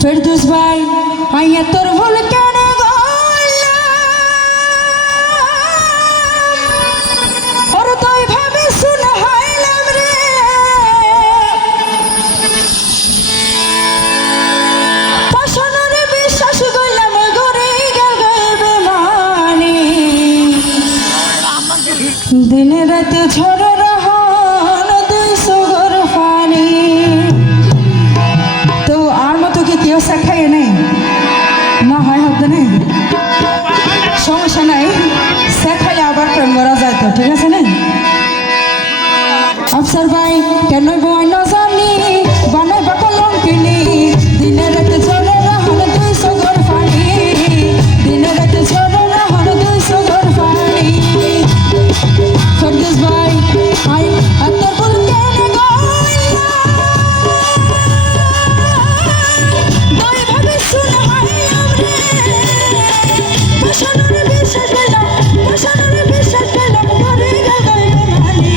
फिरदौस भाई आइया तोर भूल केने और तोय भाবে सुन हाइलाम रे पशनरे বিশ্বাস কইলাম ঘরে গাইবে মানি দিনে রাতে ঝড় রহন দুই সুগর পানি তো আর মতো কি কেউ শেখায় নেই না হয় হবে না সমস্যা নাই শেখাইলে আবার প্রেম করা যায় তো ঠিক আছে না আফসার ভাই কেন বই না জানি বানাই বা কলম কিনি দিনে রাতে ঝড় রহন দুই সুগর পানি দিনে রাতে ঝড় রহন দুই সুগর পানি ফরদৌস ভাই আই আতর বল কেনে গইলা দই ভাবে শুন হাইলাম রে পশনরে বিশ্বাস কইলাম ঘরে গাইবে মানি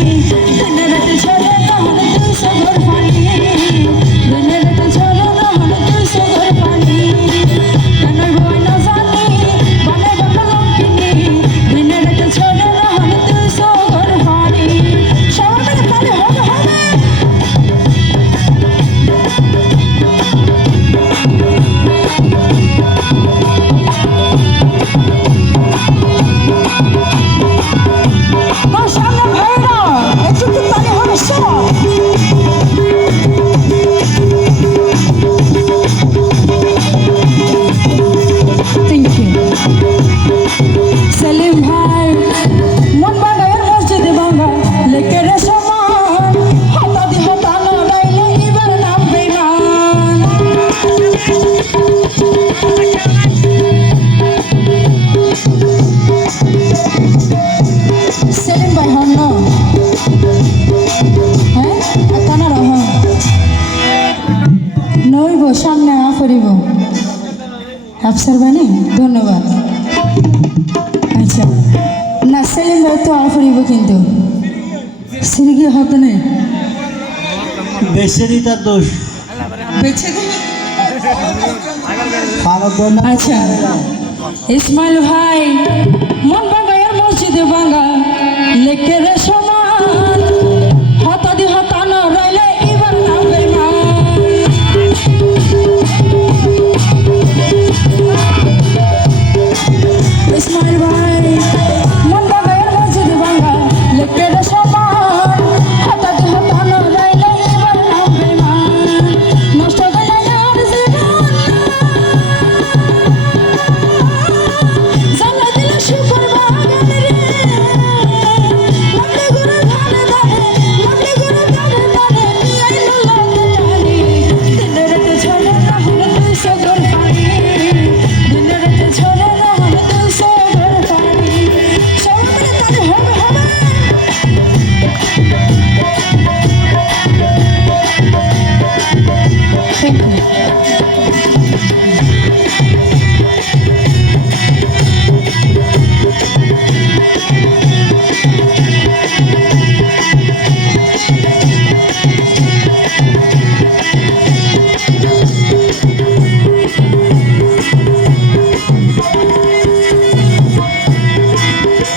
দিনে রাতে ঝড় রহন দুই সুগর পানি দিনে রাতে ঝড় রহন দুই সুগর পানি কেন বই না জানি বানাই বা কলম কিনি দিনে রাতে ঝড় রহন দুই সুগর পানি সবাই মিলে তালে হবে মাশাআল্লাহ ভাইরা একটু তালে হবে সব থ্যাংক ইউ সেলিম ভাই মন বাগায়ের মসজিদে বাবা লেকে রে সমান হতা দি হতা না রাইলে এবার নাম বেমান সেলিম ভাই হন না হ্যাঁ একানা রহ নইব সামনে আফরিব আফসার ভাই নেই ধন্যবাদ আচ্ছা না সেলিম ভাই তো আফরিব কিন্তু সিরিকি হতে নেই বেশি তার দোষ বেছে দে পালন আচ্ছা ইসমাইল ভাই মন বাঙ্গায়ের মসজিদে বাঙ্গা লেকে রে সমান হতা দি হতা না রাইলে এবার নাম বেমান ইসমাইল ভাই মন বাঙ্গায়ের মসজিদে বাঙ্গা লেকে রে সমান হতা দি হতা না রাইলে এবার নাম বেমান নষ্ট গেলে আর জীবন জানা দিল শুকর বাগান রে লামড়ে গুরু ধানে ধানে লামড়ে গুরু ধানে ধানে আইলো লাগে টানি দিনে রাতে ঝড় রহন দুই সুগর পানি দিনে রাতে ঝড় রহন দুই সুগর পানি সবাই মিলে তালে হবে থ্যাংক ইউ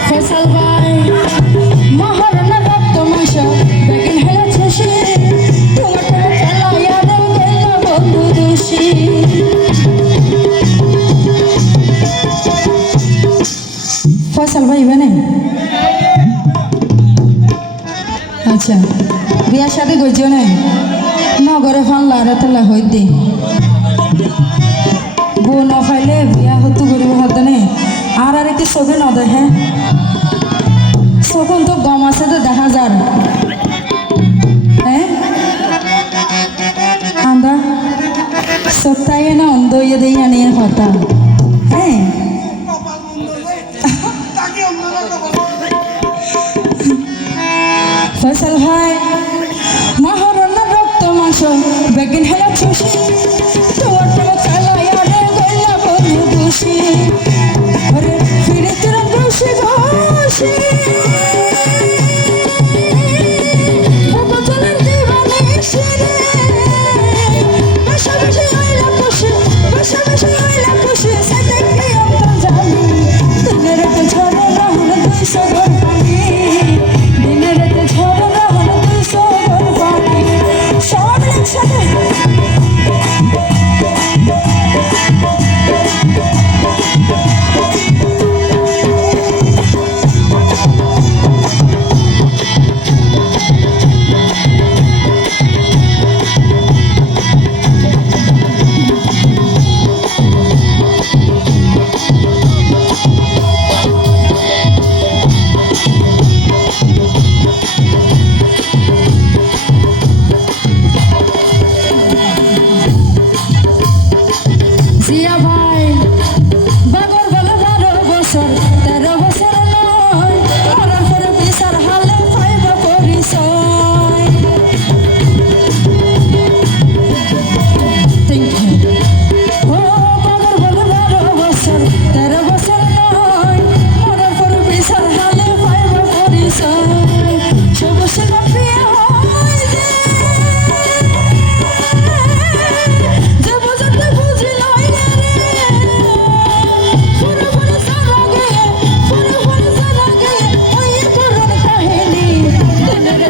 ফয়সাল ভাই মহারণা রক্ত মাংস বেগিন হেলা ছুশি তোমার খেলা ইয়াদে গেল বন্ধু দোষী ফয়সাল ভাই বানে আচ্ছা বিয়ার সাথে গইছো নাই নগরে ফানলা রাতলা হইতে বউ না ফাইলে বিয়া হতু গরিব হতে নেই আর একটি ছবি ন দেখে তখন তো গম আছে তো দেখা যার হ্যাঁ আন্দা সপ্তাহে না অন্ধ ইয়ে দিয়ে নিয়ে হতা হ্যাঁ ফয়সাল ভাই মহারণা রক্ত মাংস বেগিন হেলা ছুশি তোমার খেলা ইয়ারে গইলা বন্ধু দোষী ফিরে তোরা বসে বসে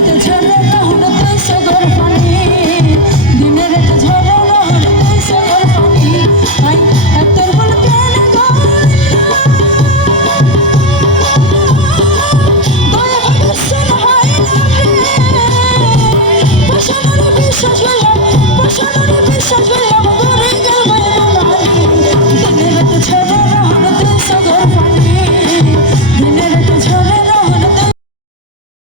তুলছো